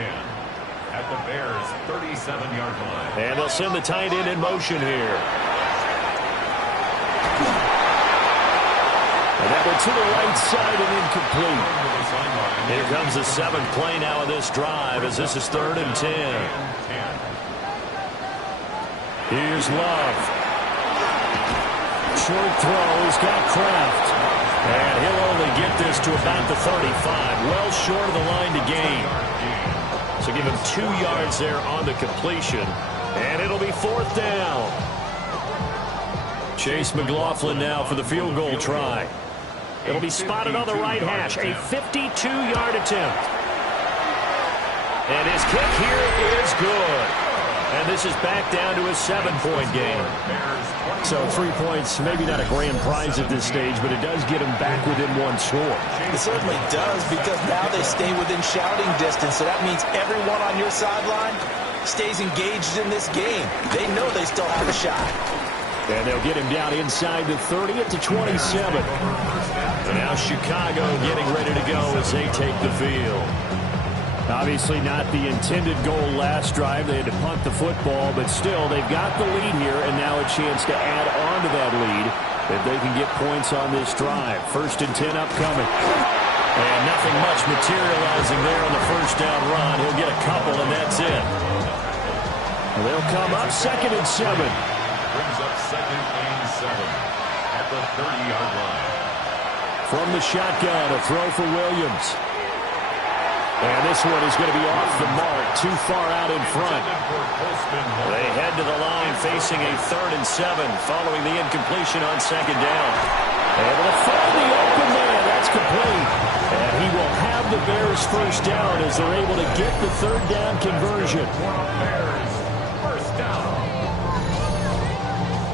10 at the Bears' 37-yard line. And they'll send the tight end in motion here. And that went to the right side and incomplete. Here comes the 7th play now of this drive as this is 3rd and 10. Here's Love. Short throw. He's got Kraft. And he'll only get this to about the 35. Well short of the line to gain. So give him 2 yards there on the completion. And it'll be 4th down. Chase McLaughlin now for the field goal try. It'll be spotted on the right hash. A 52-yard attempt. And his kick here is good. And this is back down to a 7-point game. So 3 points, maybe not a grand prize at this stage, but it does get him back within 1 score. It certainly does, because now they stay within shouting distance. So that means everyone on your sideline stays engaged in this game. They know they still have a shot. And they'll get him down inside the 30 at the 27. And now Chicago getting ready to go as they take the field. Obviously not the intended goal last drive. They had to punt the football, but still they've got the lead here, and now a chance to add on to that lead if they can get points on this drive. 1st and 10 upcoming. And nothing much materializing there on the 1st down run. He'll get a couple, and that's it. And they'll come up 2nd and 7. Brings up 2nd and 7 at the 30-yard line. From the shotgun, a throw for Williams. And this one is going to be off the mark, too far out in front. They head to the line facing a 3rd and 7 following the incompletion on 2nd down. Able to find the open man. That's complete. And he will have the Bears' 1st down as they're able to get the 3rd down conversion. Bears, 1st down.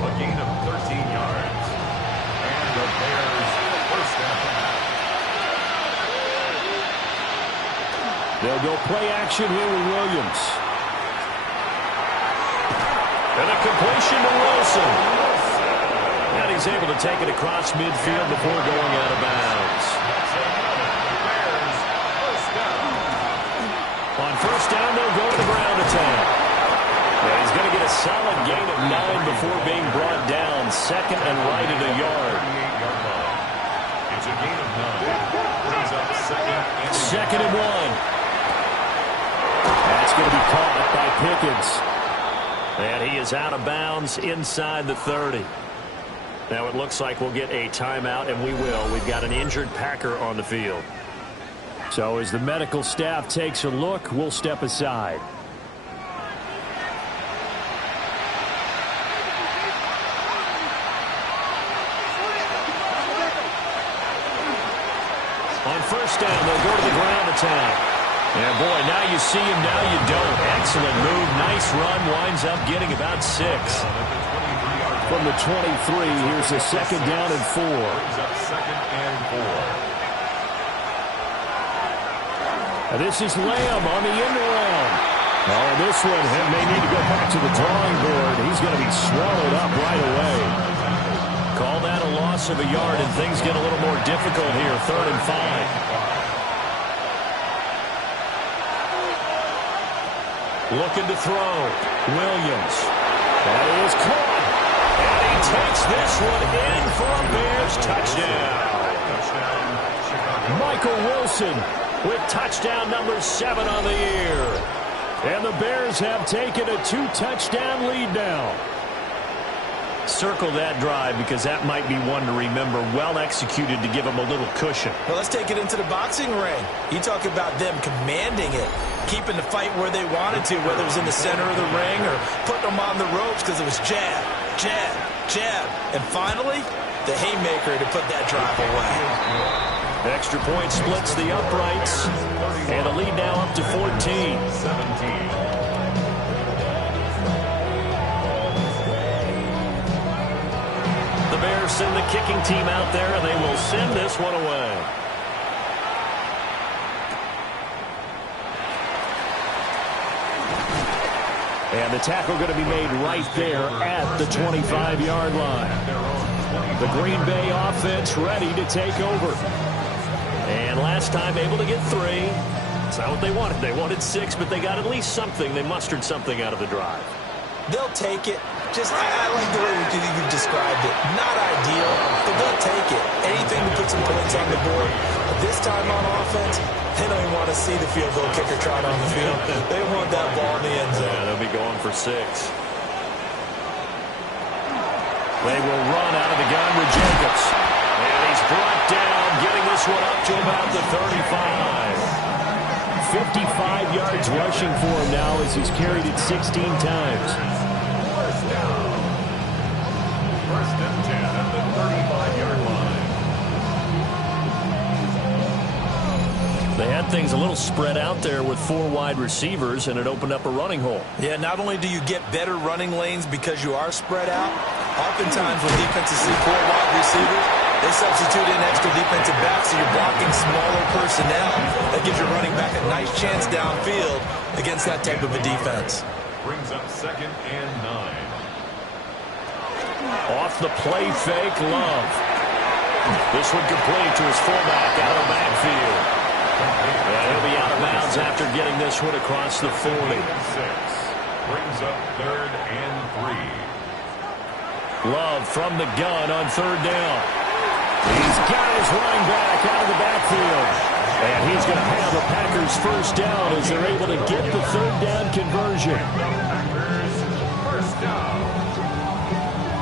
A gain of 13 yards. And the Bears' 1st down. They'll go play action here with Williams. And a completion to Wilson. And he's able to take it across midfield before going out of bounds. On 1st down, they'll go to the ground attack. And he's going to get a solid gain of 9 before being brought down. 2nd and right at a yard. It's a gain of 9. Brings up 2nd and 1. That's going to be caught by Pickens. And he is out of bounds inside the 30. Now it looks like we'll get a timeout, and we will. We've got an injured Packer on the field. So as the medical staff takes a look, we'll step aside. On 1st down, they'll go to the ground attack. And boy, now you see him, now you don't. Excellent move, nice run, winds up getting about 6. From the 23, here's a 2nd down and 4. And this is Lamb on the end around. Oh, this one may need to go back to the drawing board. He's going to be swallowed up right away. Call that a loss of a yard, and things get a little more difficult here. 3rd and 5. Looking to throw. Williams. That is caught. And he takes this one in for a Bears touchdown. Michael Wilson with touchdown number 7 on the year. And the Bears have taken a 2-touchdown lead now. Circle that drive because that might be one to remember. Well executed to give them a little cushion. Well, let's take it into the boxing ring. You talk about them commanding it, keeping the fight where they wanted to, whether it was in the center of the ring or putting them on the ropes because it was jab, jab, jab. And finally, the haymaker to put that drive away. Extra point splits the uprights. And a lead now up to 14. The Bears send the kicking team out there, and they will send this one away. And the tackle going to be made right there at the 25-yard line. The Green Bay offense ready to take over. And last time able to get 3. That's not what they wanted. They wanted 6, but they got at least something. They mustered something out of the drive. They'll take it. I like the way you described it. Not ideal, but they'll take it. Anything to put some points on the board. But this time on offense, they don't even want to see the field goal kicker trot on the field. They want that ball in the end zone. Yeah, they'll be going for 6. They will run out of the gun with Jacobs. And he's brought down, getting this one up to about the 35. 55 yards rushing for him now as he's carried it 16 times. First down. First and 10 at the 35-yard line. They had things a little spread out there with 4 wide receivers, and it opened up a running hole. Yeah, not only do you get better running lanes because you are spread out, oftentimes when defenses see 4 wide receivers, they substitute in extra defensive backs, so you're blocking smaller personnel. That gives your running back a nice chance downfield against that type of a defense. Brings up 2nd and 9. Off the play fake, Love. This one complete to his fullback out of the backfield. And he'll be out of bounds after getting this one across the 40. 6. Brings up 3rd and 3. Love from the gun on 3rd down. He's got his running back out of the backfield. And he's going to have the Packers first down as they're able to get the 3rd down conversion. Packers first down.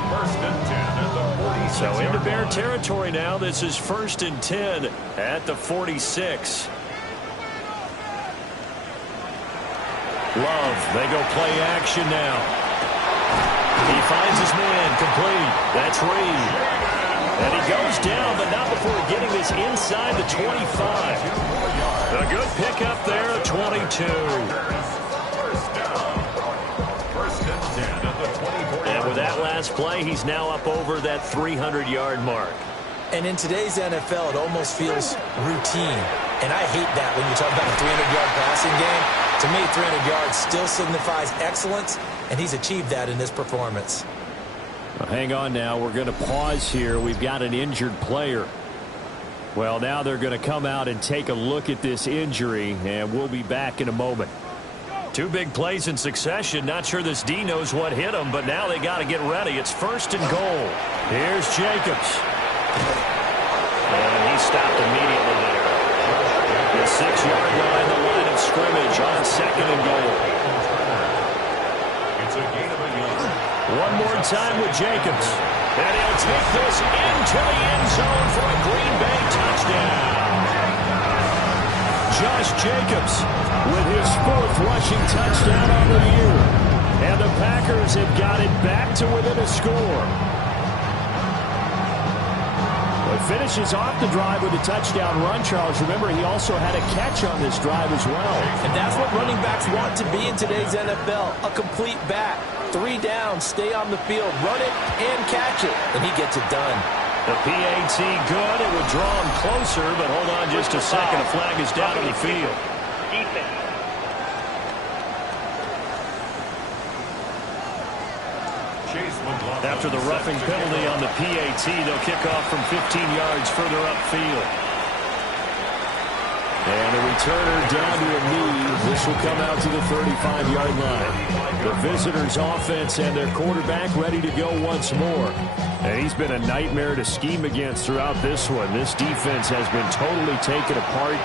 First and 10 at the 46. So into Bear territory now. This is 1st and 10 at the 46. Love, they go play action now. He finds his man, complete. That's Reed. And he goes down, but not before getting this inside the 25. A good pickup there at 22. First down. First and 10 at the 24. And with that last play, he's now up over that 300-yard mark. And in today's NFL, it almost feels routine. And I hate that when you talk about a 300-yard passing game. To me, 300 yards still signifies excellence, and he's achieved that in this performance. Well, hang on now. We're going to pause here. We've got an injured player. Well, now they're going to come out and take a look at this injury, and we'll be back in a moment. 2 big plays in succession. Not sure this D knows what hit him, but now they got to get ready. It's 1st and goal. Here's Jacobs. And he stopped immediately there. The 6-yard line, the line of scrimmage on 2nd and goal. It's a gain of a yard. One more time with Jacobs. And he'll take this into the end zone for a Green Bay touchdown. Josh Jacobs with his 4th rushing touchdown on the year. And the Packers have got it back to within a score. But finishes off the drive with a touchdown run, Charles. Remember, he also had a catch on this drive as well. And that's what running backs want to be in today's NFL, a complete back. 3 down, stay on the field, run it, and catch it. And he gets it done. The PAT good. It would draw him closer, but hold on just a second. A flag is down on the field. After the roughing penalty on the PAT, they'll kick off from 15 yards further upfield. And the returner down to a knee. This will come out to the 35-yard line. The visitors' offense and their quarterback ready to go once more. And he's been a nightmare to scheme against throughout this one. This defense has been totally taken apart,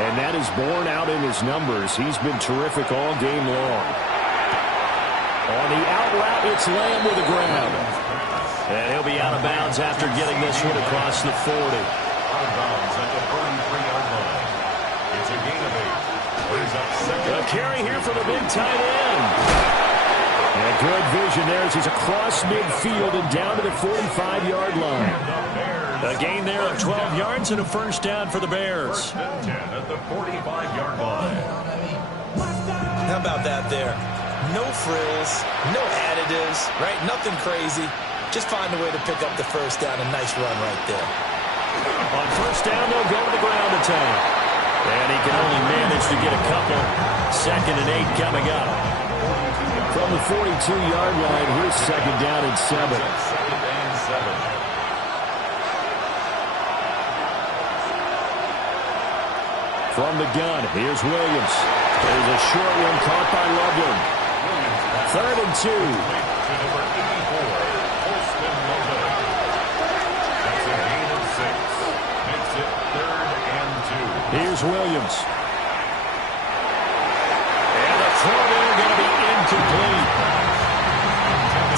and that is borne out in his numbers. He's been terrific all game long. On the out route, it's Lamb with a grab. And he'll be out of bounds after getting this one across the 40. Out of bounds at the 43-yard line. It's a gain of 8. Brings up 2nd. A carry here for the big tight end. And good vision there as he's across midfield and down to the 45-yard line. A gain there of 12 yards and a first down for the Bears. 1st and 10 at the 45-yard line. How about that there? No frills, no additives, right? Nothing crazy. Just find a way to pick up the first down. A nice run right there. On first down, they'll go to the ground attack. And he can only manage to get a couple. 2nd and 8 coming up. From the 42-yard line, here's 2nd down and 7. 2nd and 7. From the gun, here's Williams. There's a short one caught by Loveland. 3rd and 2. To number 84, Holston Loveland. That's a gain of 6. Makes it 3rd and 2. Here's Williams. And the throw there going to be incomplete.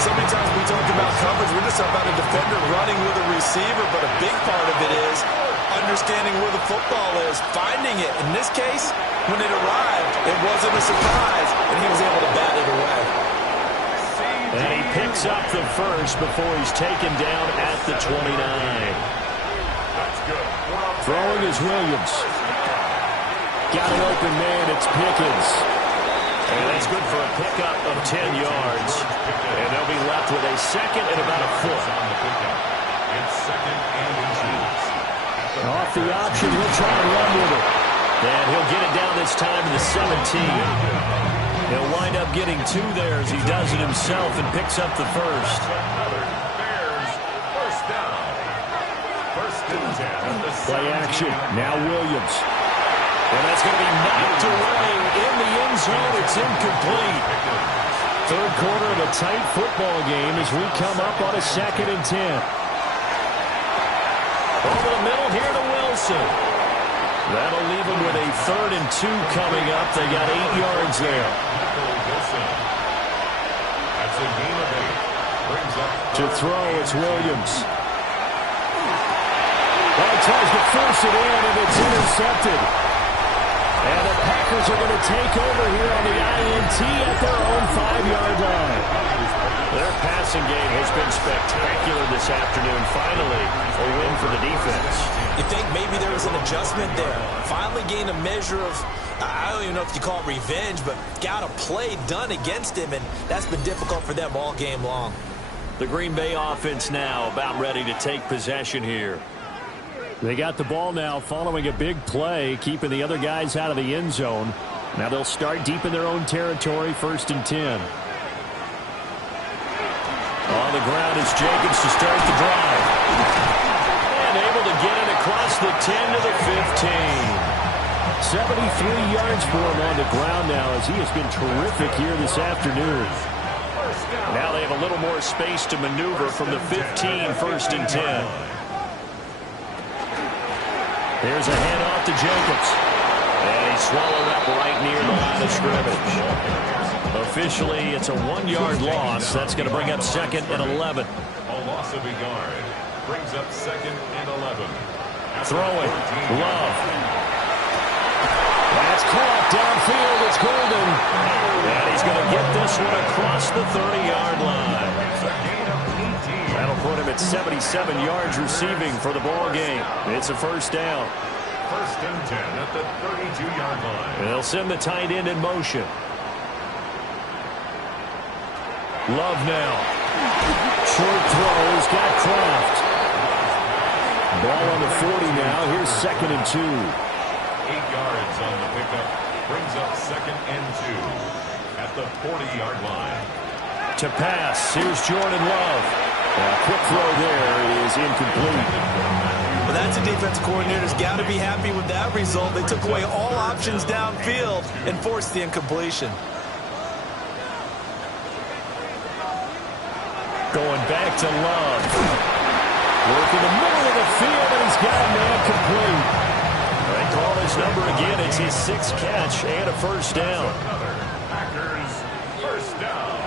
So many times we talk about coverage, we're just about a defender running with a receiver, but a big part of it is understanding where the football is, finding it. In this case, when it arrived, it wasn't a surprise, and he was able to bat it away. And he picks up the first before he's taken down at the 29. That's good. Throwing is Williams. Got an open man, it's Pickens. And that's good for a pickup of 10 yards. And they'll be left with a second and about a foot. On the pickup. It's 2nd and inches. Off the option, he'll try and run with it. And he'll get it down this time to the 17. He'll wind up getting 2 there as he does it himself and picks up the first. Bears, first down. 1st and 10 at the Play 17. action, now Williams. And that's going to be knocked away in the end zone. It's incomplete. 3rd quarter of a tight football game as we come up on a 2nd and 10. Over the middle here to Wilson. That'll leave him with a 3rd and 2 coming up. They got 8 yards there. Wilson. That's a gain of 8. Brings up To throw, it's Williams. Well, he tries to force it in, and it's intercepted. And the Packers are going to take over here on the INT at their own 5-yard line. Their passing game has been spectacular this afternoon. Finally, a win for the defense. You think maybe there was an adjustment there. Finally gained a measure of, I don't even know if you call it revenge, but got a play done against him, and that's been difficult for them all game long. The Green Bay offense now about ready to take possession here. They got the ball now following a big play, keeping the other guys out of the end zone. Now they'll start deep in their own territory, 1st and 10. On the ground is Jacobs to start the drive. And able to get it across the 10 to the 15. 73 yards for him on the ground now as he has been terrific here this afternoon. Now they have a little more space to maneuver from the 15, 1st and 10. There's a handoff to Jacobs. And he's swallowed up right near the line of scrimmage. Officially, it's a 1-yard loss. That's going to bring up 2nd and 11. a loss of a yard. Brings up 2nd and 11. Throwing. Love. That's caught downfield. It's Golden. And he's going to get this one across the 30-yard line. That'll put him at 77 yards receiving for the ball game. It's a 1st down. 1st and 10 at the 32-yard line. And they'll send the tight end in motion. Love now. Short throw. He's got Kraft. Ball on the 40 now. Here's 2nd and 2. 8 yards on the pickup. Brings up 2nd and 2 at the 40-yard line. To pass. Here's Jordan Love. A quick throw there is incomplete. Well, that's a defensive coordinator's got to be happy with that result. They took away all options downfield and forced the incompletion. Going back to Love. Work in the middle of the field, and he's got a man complete. They call his number again. It's his 6th catch and a 1st down. Packers, 1st down.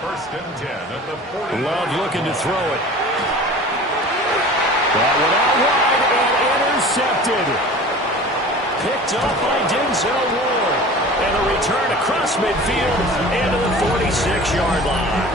1st and 10 at the 40. Love looking to throw it. That one out wide and intercepted. Picked off by Denzel Ward. And a return across midfield and to the 46-yard line.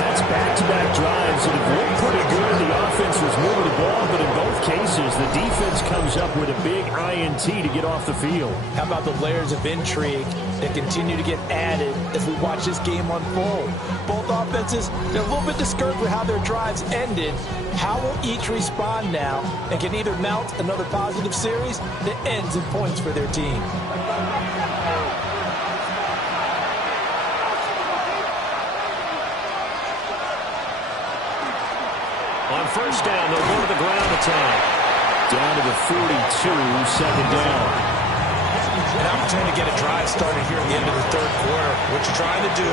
That's back-to-back drives that have looked pretty good. The offense was moving the ball, but in both cases, the defense comes up with a big INT to get off the field. How about the layers of intrigue that continue to get added as we watch this game unfold? Both offenses, they're a little bit discouraged with how their drives ended. How will each respond now and can either mount another positive series that ends in points for their team? On 1st down, they'll go to the ground attack. Down to the 42, second down. An opportunity to get a drive started here at the end of the third quarter. What you're trying to do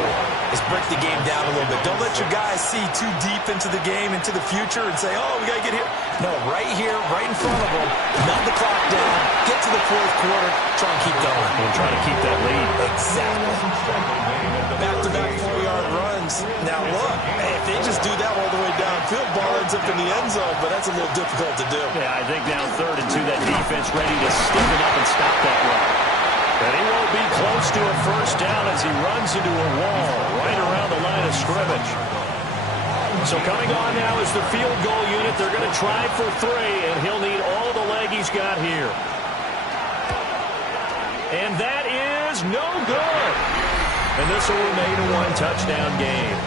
is break the game down a little bit. Don't let your guys see too deep into the game, into the future, and say, oh, we got to get here. No, right here, right in front of them, melt the clock down, get to the fourth quarter, try and keep going. And try to keep that lead. Exactly. Back-to-back 4-yard runs. Now, look, if they just do that all the way downfield, ball ends up in the end zone, but that's a little difficult to do. Yeah, I think now 3rd and 2, that defense ready to stiffen up and stop that run. And he won't be close to a first down as he runs into a wall right around the line of scrimmage. So coming on now is the field goal unit. They're going to try for 3, and he'll need all the leg he's got here. And that is no good. And this will remain a 1-touchdown game.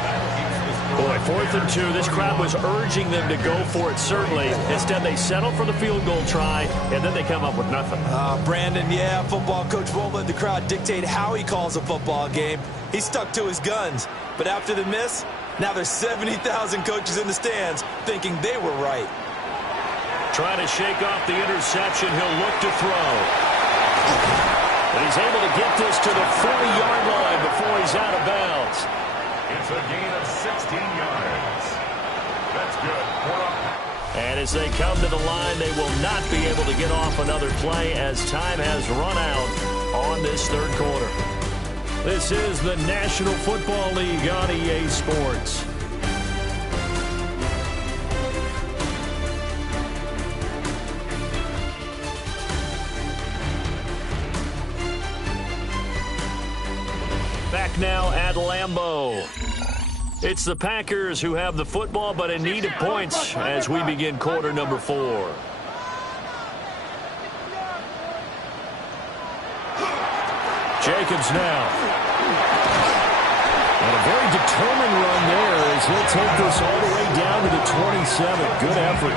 Boy, 4th and 2. This crowd was urging them to go for it, certainly. Instead, they settle for the field goal try, and then they come up with nothing. Brandon, yeah, football coach won't let the crowd dictate how he calls a football game. He stuck to his guns. But after the miss, now there's 70,000 coaches in the stands thinking they were right. Trying to shake off the interception. He'll look to throw. And he's able to get this to the 40-yard line before he's out of bounds. It's a gain of 16 yards. That's good. And as they come to the line, they will not be able to get off another play as time has run out on this third quarter. This is the National Football League on EA Sports. Back now at Lambeau. It's the Packers who have the football, but in need of points as we begin quarter number 4. Jacobs now. And a very determined run there as he'll take this all the way down to the 27. Good effort.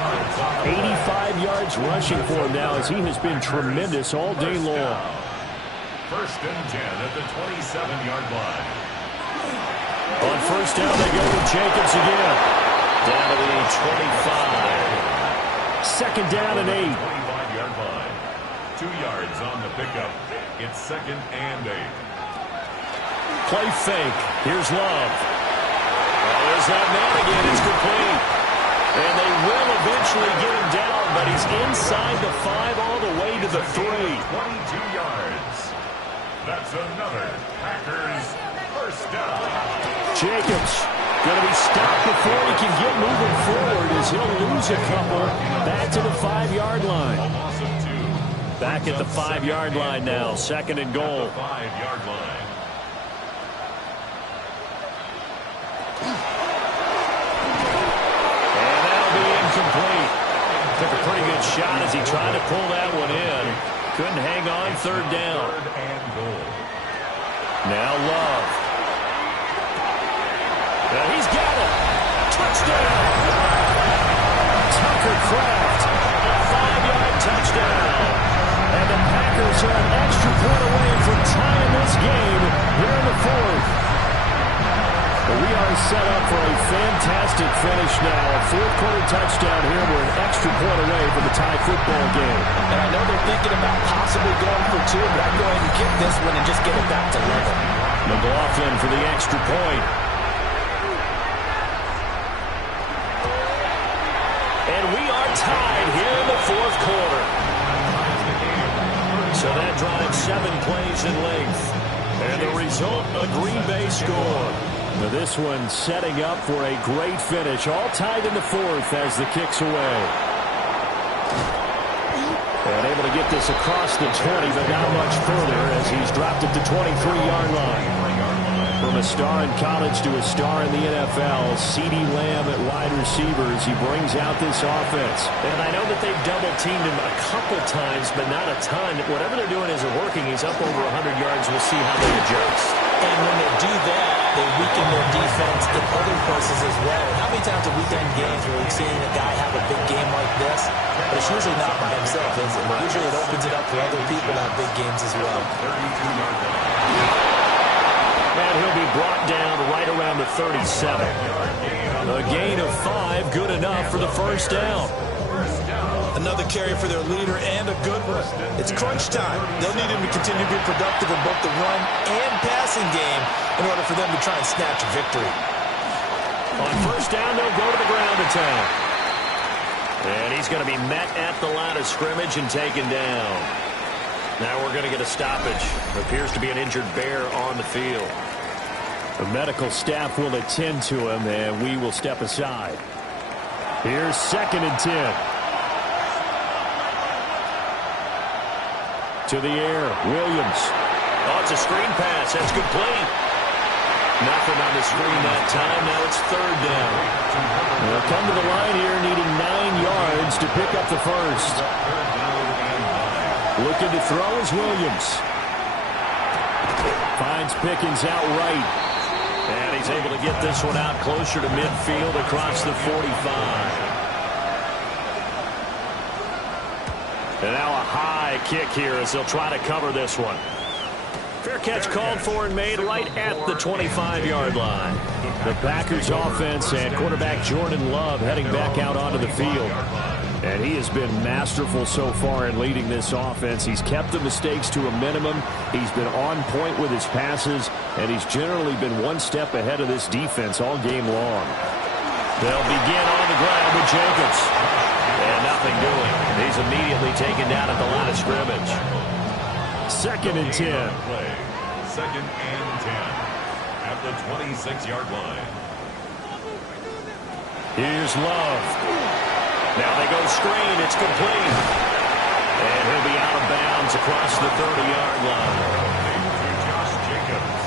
85 yards rushing for him now as he has been tremendous all day long. 1st and 10 at the 27-yard line. On first down, they go with Jacobs again. Down to the 25. Second down and 8. 25-yard line. 2 yards on the pickup. It's 2nd and 8. Play fake. Here's Love. Oh, there's that man again. It's complete. And they will eventually get him down, but he's inside the 5 all the way to the 3. 22 yards. That's another Packers first down. Jacobs going to be stopped before he can get moving forward as he'll lose a couple back to the 5-yard line. A loss of 2. Back at the 5-yard line now, 2nd and goal. 5-yard line. And that'll be incomplete. Took a pretty good shot as he tried to pull that one in. Couldn't hang on, 3rd down. 3rd and goal. Now Love. Now he's got it. Touchdown. Tucker Kraft. A 5-yard touchdown. And the Packers are an extra point away from tying this game here in the 4th. But we are set up for a fantastic finish now. A 4th quarter touchdown here. We're an extra point away from the tie football game. And I know they're thinking about possibly going for 2, but I'd go ahead and kick this one and just get it back to level. McLaughlin for the extra point. And we are tied here in the 4th quarter. So that drives 7 plays in length. And the result, a Green Bay score. Now this one setting up for a great finish. All tied in the 4th as the kick's away. And able to get this across the 20, but not much further as he's dropped it to 23-yard line. From a star in college to a star in the NFL, CeeDee Lamb at wide receivers. He brings out this offense. And I know that they've double-teamed him a couple times, but not a ton. Whatever they're doing isn't working. He's up over 100 yards. We'll see how they adjust. And when they do that, they weaken their defense in other places as well. How many times have we done games where we've seen a guy have a big game like this? But it's usually not by himself, is it? Usually it opens it up for other people to have big games as well. 32-yard line. And he'll be brought down right around the 37. A gain of 5, good enough for the first down. First down. Another carry for their leader and a good one. It's crunch time. They'll need him to continue to be productive in both the run and passing game in order for them to try and snatch a victory. On first down, they'll go to the ground attack. And he's going to be met at the line of scrimmage and taken down. Now we're going to get a stoppage. Appears to be an injured Bear on the field. The medical staff will attend to him, and we will step aside. Here's 2nd and 10. To the air, Williams. Oh, it's a screen pass. That's complete. Nothing on the screen that time. Now it's 3rd down. They'll come to the line here needing 9 yards to pick up the first. Looking to throw is Williams. Finds Pickens out right. And he's able to get this one out closer to midfield across the 45. And now a high kick here as they'll try to cover this one. Fair catch called for and made right at the 25-yard line. The Packers offense and quarterback Jordan Love heading back out onto the field. And he has been masterful so far in leading this offense. He's kept the mistakes to a minimum. He's been on point with his passes, and he's generally been one step ahead of this defense all game long. They'll begin on the ground with Jacobs. And nothing doing. He's immediately taken down at the line of scrimmage. 2nd and 10. 2nd and 10 at the 26-yard line. Here's Love. Now they go screen. It's complete. And he'll be out of bounds across the 30-yard line. Josh Jacobs.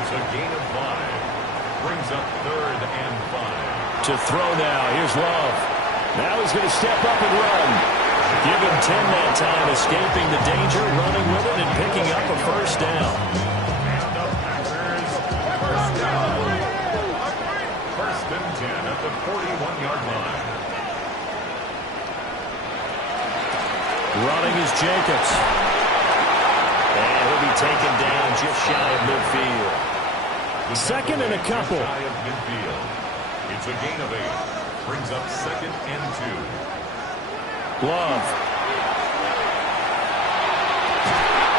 It's a gain of 5. Brings up 3rd and 5. To throw now. Here's Love. Now he's going to step up and run. Give him 10 that time, escaping the danger, running with it, and picking up a first down. And the Packers, first down. 1st and 10 at the 41-yard line. Running is Jacobs. And he'll be taken down just shy of midfield. 2nd and a couple. Shy of midfield. It's a gain of 8. Brings up 2nd and 2. Love.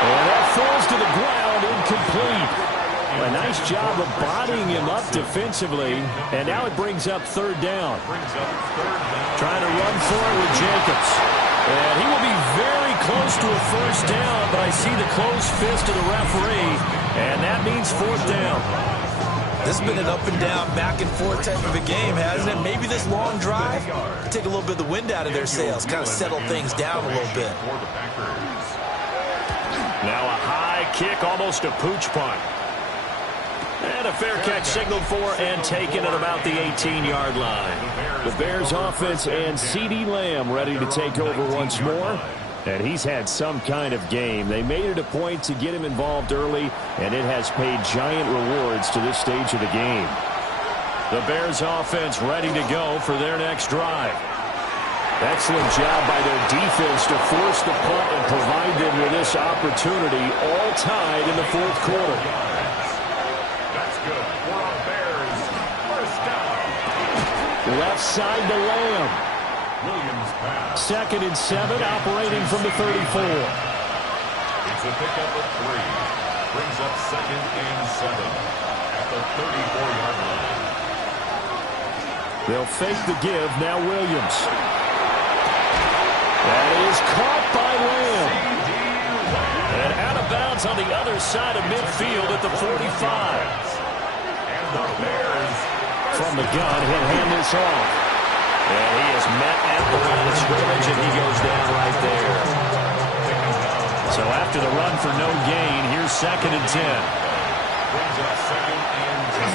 And that falls to the ground, incomplete. A nice job of bodying him up defensively, and now it brings up 3rd down. Trying to run for it with Jacobs. And he will be very close to a first down, but I see the closed fist of the referee, and that means 4th down. This has been an up and down, back and forth type of a game, hasn't it? Maybe this long drive take a little bit of the wind out of their sails, kind of settle things down a little bit. Now a high kick, almost a pooch punt. And a fair catch signaled for and taken at about the 18-yard line. The Bears offense and CeeDee Lamb ready to take over once more. And he's had some kind of game. They made it a point to get him involved early, and it has paid giant rewards to this stage of the game. The Bears offense ready to go for their next drive. Excellent job by their defense to force the punt and provide them with this opportunity, all tied in the 4th quarter. That's good for our Bears. First down. Left side to Lamb. Williams pass. 2nd and 7, operating from the 34. It's a pickup of 3. Brings up 2nd and 7 at the 34-yard line. They'll fake the give. Now Williams. That is caught by Lamb. And out of bounds on the other side of midfield at the 45. And the Bears. From the gun, he'll hand this off. And he is met at the line of scrimmage, and he goes down right there. So after the run for no gain, here's 2nd and 10.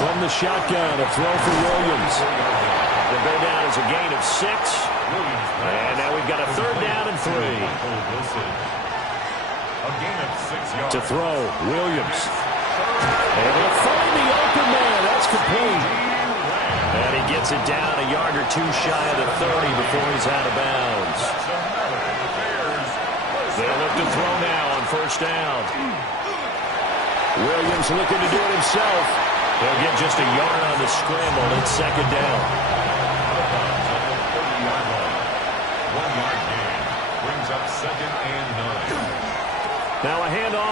From the shotgun, a throw for Williams. They'll go down as a gain of 6. And now we've got a 3rd down and 3. To throw, Williams. And he'll find the open man. That's complete. And he gets it down a yard or 2 shy of the 30 before he's out of bounds. They'll look to throw now on first down. Williams looking to do it himself. They'll get just a yard on the scramble. It's 2nd down.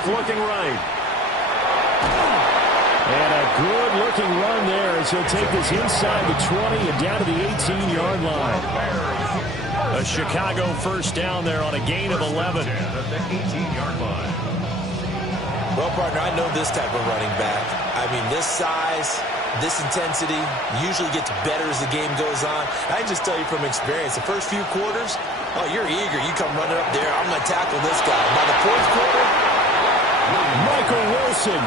off looking right. And a good-looking run there as he'll take this inside the 20 and down to the 18-yard line. A Chicago first down there on a gain of 11. At the 18-yard line. Well, partner, I know this type of running back. I mean, this size, this intensity usually gets better as the game goes on. I can just tell you from experience, the first few quarters, oh, you're eager. You come running up there, I'm going to tackle this guy. By the fourth quarter, Michael Wilson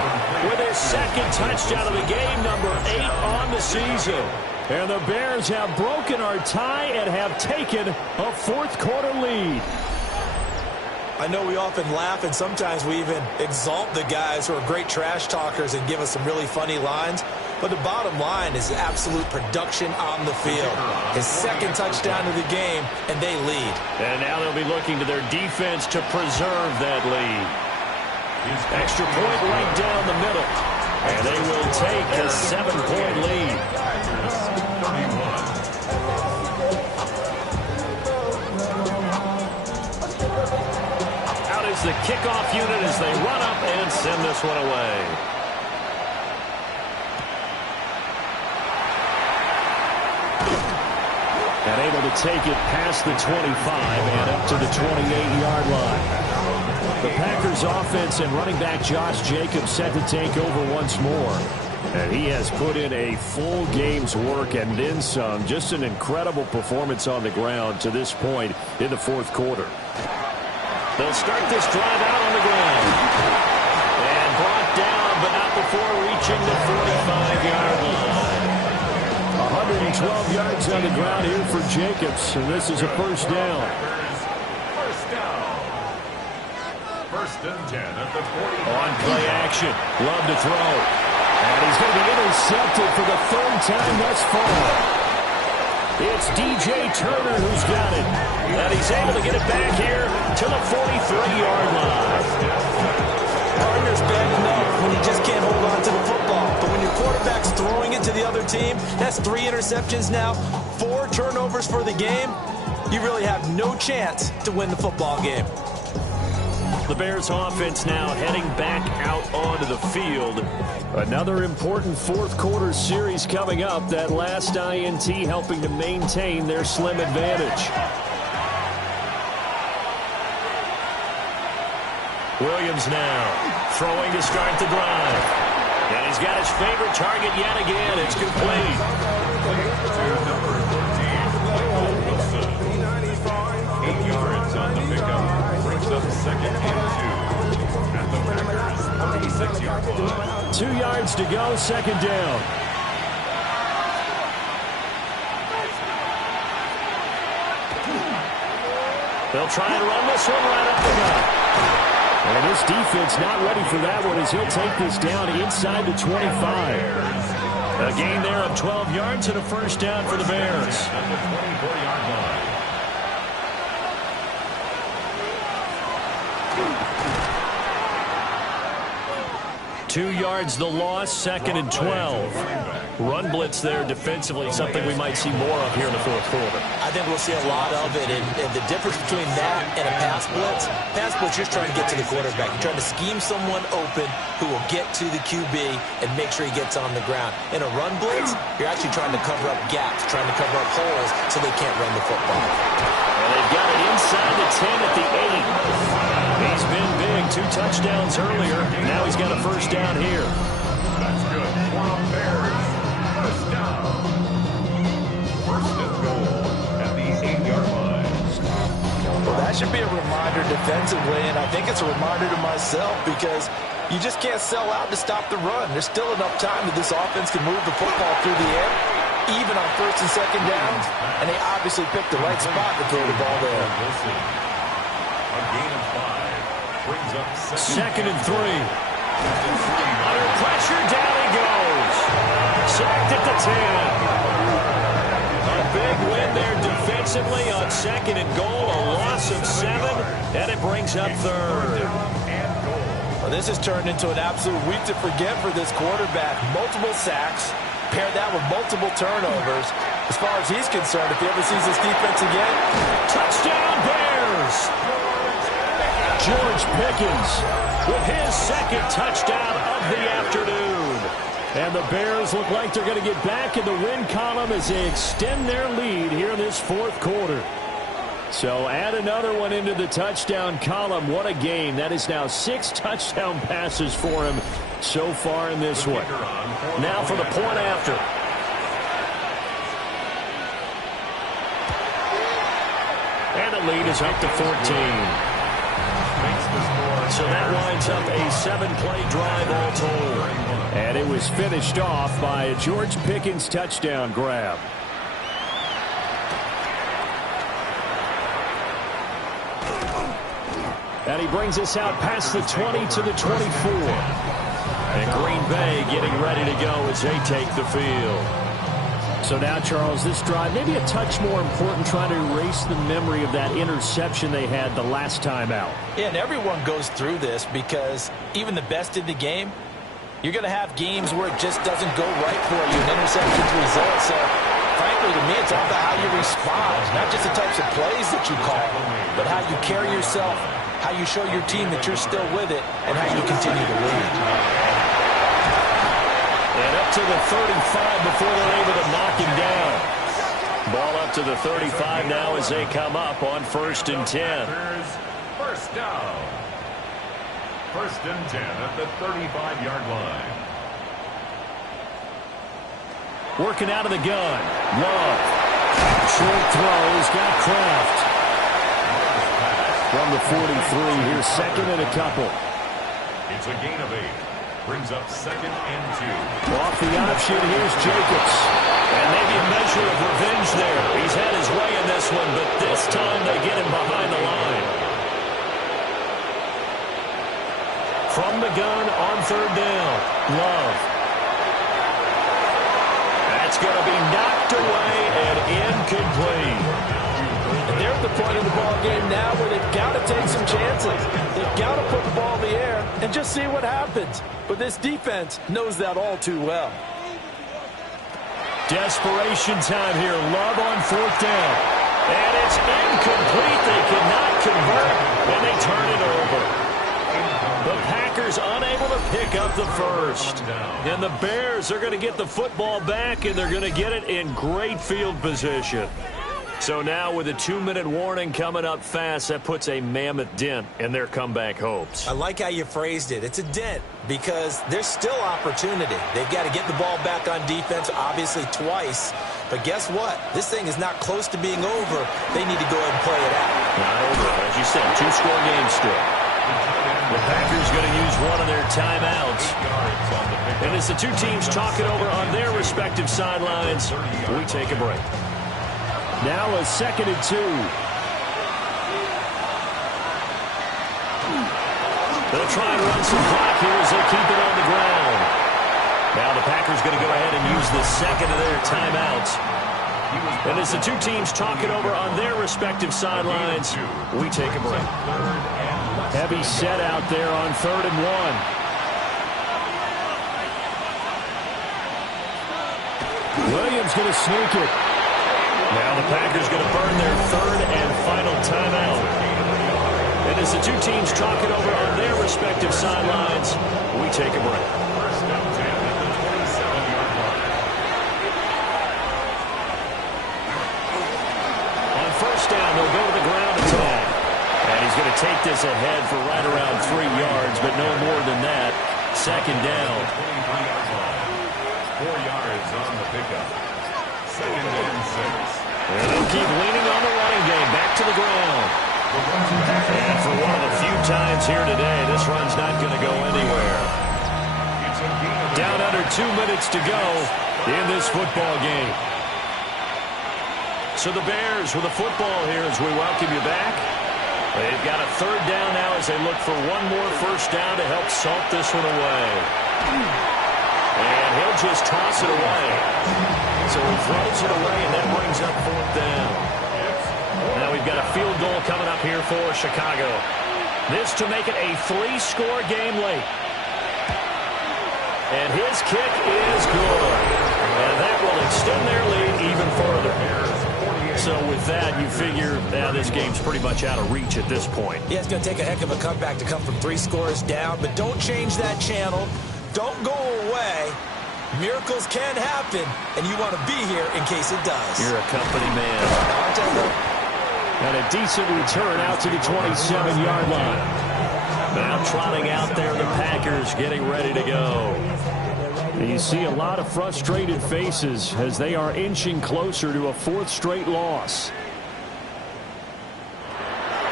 with his second touchdown of the game, number 8 on the season. And the Bears have broken our tie and have taken a fourth-quarter lead. I know we often laugh, and sometimes we even exalt the guys who are great trash talkers and give us some really funny lines. But the bottom line is absolute production on the field. His second touchdown of the game, and they lead. And now they'll be looking to their defense to preserve that lead. Extra point right down the middle. And they will take a 7-point lead. Out is the kickoff unit as they run up and send this one away. And able to take it past the 25 and up to the 28-yard line. The Packers offense and running back Josh Jacobs set to take over once more. And he has put in a full game's work and then some. Just an incredible performance on the ground to this point in the fourth quarter. They'll start this drive out on the ground. And brought down, but not before reaching the 45-yard line. 112 yards on the ground here for Jacobs, and this is a first down. First down. First and 10 at the 40. On play action, love to throw. And he's going to be intercepted for the third time thus far. It's DJ Turner who's got it. And he's able to get it back here to the 43-yard line. Partner's bad enough when you just can't hold on to the football. But when your quarterback's throwing it to the other team, that's 3 interceptions now, 4 turnovers for the game. You really have no chance to win the football game. The Bears offense now heading back out onto the field. Another important fourth quarter series coming up. That last INT helping to maintain their slim advantage. Williams now throwing to start the drive. And he's got his favorite target yet again. It's complete. Number 13, Wilson. 8 yards on the pickup. Brings up second and 2. At the Packers' 36-yard line. 2 yards to go, second down. They'll try and run this one right up the gut. And this defense not ready for that one as he'll take this down inside the 25. A gain there of 12 yards and a first down for the Bears. At the 24-yard line. 2 yards the loss, second and 12. Run blitz there defensively, something we might see more of here in the fourth quarter. I think we'll see a lot of it, and the difference between that and a pass blitz, you're trying to get to the quarterback. You're trying to scheme someone open who will get to the QB and make sure he gets on the ground. In a run blitz, you're actually trying to cover up gaps, trying to cover up holes so they can't run the football. And they've got it inside the 10 at the 8. He's been big, 2 touchdowns earlier. Now he's got a first down here. That's good. Bears. First down. First and goal at the 8-yard line. Well, that should be a reminder defensively, and I think it's a reminder to myself because you just can't sell out to stop the run. There's still enough time that this offense can move the football through the air, even on first and second downs, and they obviously picked the right spot to throw the ball there. A gain of 5. Brings up Second and 3. Under pressure, down he goes. Sacked at the 10. A big win there defensively on second and goal. A loss of 7, and it brings up third. Well, this has turned into an absolute week to forget for this quarterback. Multiple sacks, pair that with multiple turnovers. As far as he's concerned, if he ever sees this defense again, Touchdown Bears! George Pickens with his second touchdown of the afternoon. And the Bears look like they're going to get back in the win column as they extend their lead here in this fourth quarter. So add another one into the touchdown column. What a game. That is now 6 touchdown passes for him so far in this one. Now for the point after. And the lead is up to 14. So that winds up a 7-play drive all told. And it was finished off by a George Pickens touchdown grab. And he brings us out past the 20 to the 24. And Green Bay getting ready to go as they take the field. So now, Charles, this drive, maybe a touch more important, trying to erase the memory of that interception they had the last time out. Yeah, and everyone goes through this because even the best in the game, you're going to have games where it just doesn't go right for you, and interceptions result. So, frankly, to me, it's all about how you respond, not just the types of plays that you call, but how you carry yourself, how you show your team that you're still with it, and how you continue to lead. And up to the 35 before they're able to knock him down. Ball up to the 35 now as they come up on 1st and 10. First down. 1st and 10 at the 35-yard line. Working out of the gun. Love. Short throw. He's got Kraft. From the 43, here's 2nd and a couple. It's a gain of 8. Brings up 2nd and 2. Off the option, here's Jacobs. And maybe a measure of revenge there. He's had his way in this one, but this time they get him behind the line. From the gun on 3rd down. Love. That's going to be knocked away and incomplete. And they're at the point of the ball game now where they've got to take some chances. They've got to put the ball in the air and just see what happens. But this defense knows that all too well. Desperation time here. Love on 4th down. And it's incomplete. They cannot convert, and they turn it over. The Packers unable to pick up the first. And the Bears are going to get the football back, and they're going to get it in great field position. So now with a 2-minute warning coming up fast, that puts a mammoth dent in their comeback hopes. I like how you phrased it. It's a dent because there's still opportunity. They've got to get the ball back on defense, obviously twice. But guess what? This thing is not close to being over. They need to go ahead and play it out. Not over. As you said, 2-score game still. The Packers going to use one of their timeouts. And as the two teams talk it over on their respective sidelines, we take a break. Now a 2nd and 2. They'll try and run some clock here as they keep it on the ground. Now the Packers going to go ahead and use the 2nd of their timeouts. And as the two teams talk it over on their respective sidelines, we take a break. Heavy set out there on 3rd and 1. Williams going to sneak it. Now the Packers going to burn their 3rd and final timeout. And as the two teams talk it over on their respective sidelines, we take a break. On 1st down, they'll go to the ground attack. And he's going to take this ahead for right around 3 yards, but no more than that. 2nd down. 4 yards on the pickup. 2nd and 6. And they'll keep leaning on the running game. Back to the ground. And for one of the few times here today, this run's not going to go anywhere. Down under 2 minutes to go in this football game. So the Bears with the football here as we welcome you back. They've got a 3rd down now as they look for one more 1st down to help salt this one away. And he'll just toss it away. So he throws it away, and that brings up 4th down. Now we've got a field goal coming up here for Chicago. This to make it a 3-score game late. And his kick is good. And that will extend their lead even further. So with that, you figure this game's pretty much out of reach at this point. Yeah, it's going to take a heck of a comeback to come from 3 scores down, but don't change that channel. Don't go away. Miracles can happen, and you want to be here in case it does. You're a company man. And a decent return out to the 27-yard line. Now trotting out there, the Packers getting ready to go. And you see a lot of frustrated faces as they are inching closer to a 4th straight loss.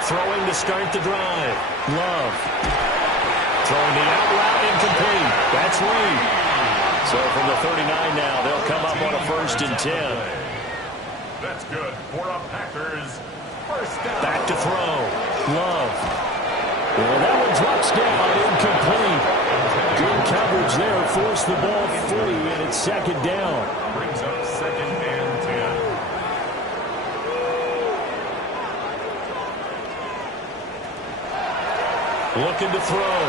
Throwing to start the drive. Love. Throwing the out route incomplete. That's Reed. So from the 39 now, they'll come up on a 1st and 10. That's good for a Packers. First down. Back to throw. Love. Well, that one drops down, incomplete. Good coverage there, forced the ball free, and it's 2nd down. Brings up 2nd and 10. Looking to throw.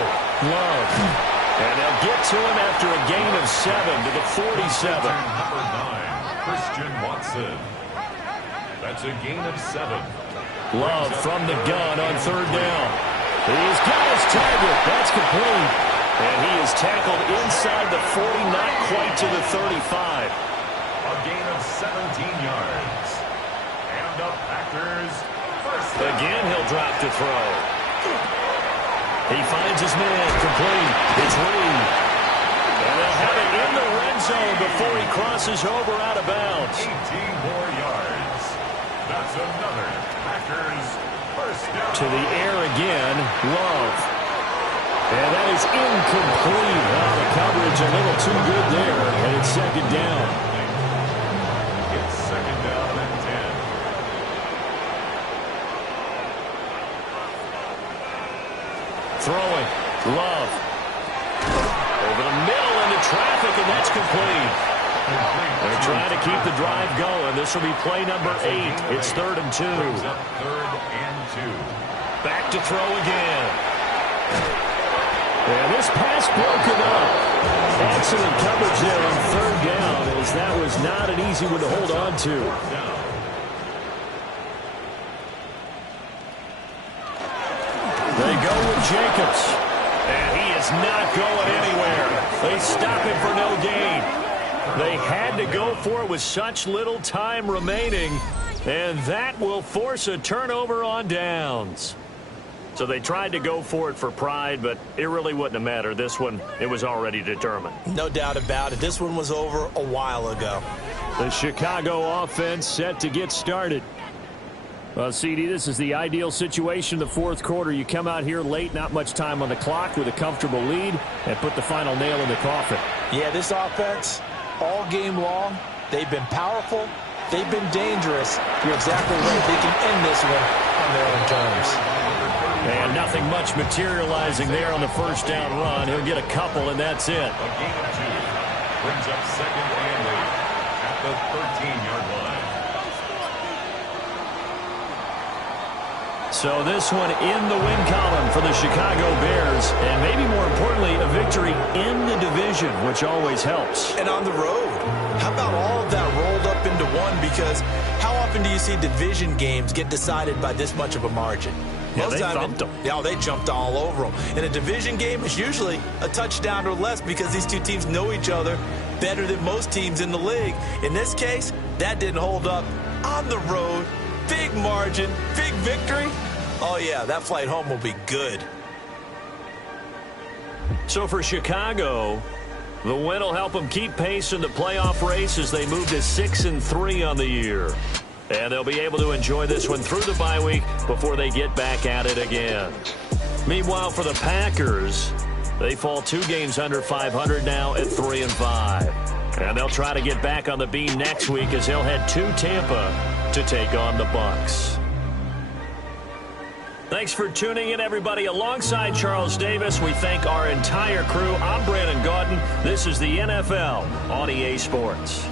Love. And they'll get to him after a gain of 7 to the 47. Number 9, Christian Watson. That's a gain of 7. Love from the gun on 3rd down. He's got his target. That's complete. And he is tackled inside the 40, not quite to the 35. A gain of 17 yards. And the Packers first down. Again, he'll drop to throw. He finds his man. Complete. It's Reed. And they'll have it in the red zone before he crosses over out of bounds. 18 more yards. That's another Packers first down. To the air again. Love. And that is incomplete. Oh, the coverage a little too good there. And it's 2nd down. It's 2nd down and 10. Throwing. Love. Over the middle into traffic, and that's complete. They're trying to keep the drive going. This will be play number 8. It's 3rd and 2. Brings up 3rd and 2. Back to throw again. And this pass broken up. Excellent coverage there on 3rd down, as that was not an easy one to hold on to. They go with Jacobs. And he is not going anywhere. They stop him for no gain. They had to go for it with such little time remaining, and that will force a turnover on downs. So they tried to go for it for pride, but it really wouldn't have mattered. This one, it was already determined. No doubt about it. This one was over a while ago. The Chicago offense set to get started. Well, CD, this is the ideal situation in the 4th quarter. You come out here late, not much time on the clock, with a comfortable lead, and put the final nail in the coffin. Yeah, this offense, all game long, they've been powerful, they've been dangerous. You're exactly right. They can end this one on their own terms. And nothing much materializing there on the 1st down run. He'll get a couple, and that's it. A gain of 2. Brings up 2nd and 8 at the 13-yard line. So this one in the win column for the Chicago Bears, and maybe more importantly, a victory in the division, which always helps. And on the road, how about all of that rolled up into one? Because how often do you see division games get decided by this much of a margin? Yeah, they thumped them. Yeah, they jumped all over them. In a division game, it's usually a touchdown or less because these two teams know each other better than most teams in the league. In this case, that didn't hold up. On the road, big margin, big victory. Oh, yeah, that flight home will be good. So for Chicago, the win will help them keep pace in the playoff race as they move to 6-3 on the year. And they'll be able to enjoy this one through the bye week before they get back at it again. Meanwhile, for the Packers, they fall 2 games under 500 now at 3-5. And they'll try to get back on the beam next week as they'll head to Tampa to take on the Bucs. Thanks for tuning in, everybody. Alongside Charles Davis, we thank our entire crew. I'm Brandon Gaudin. This is the NFL on EA Sports.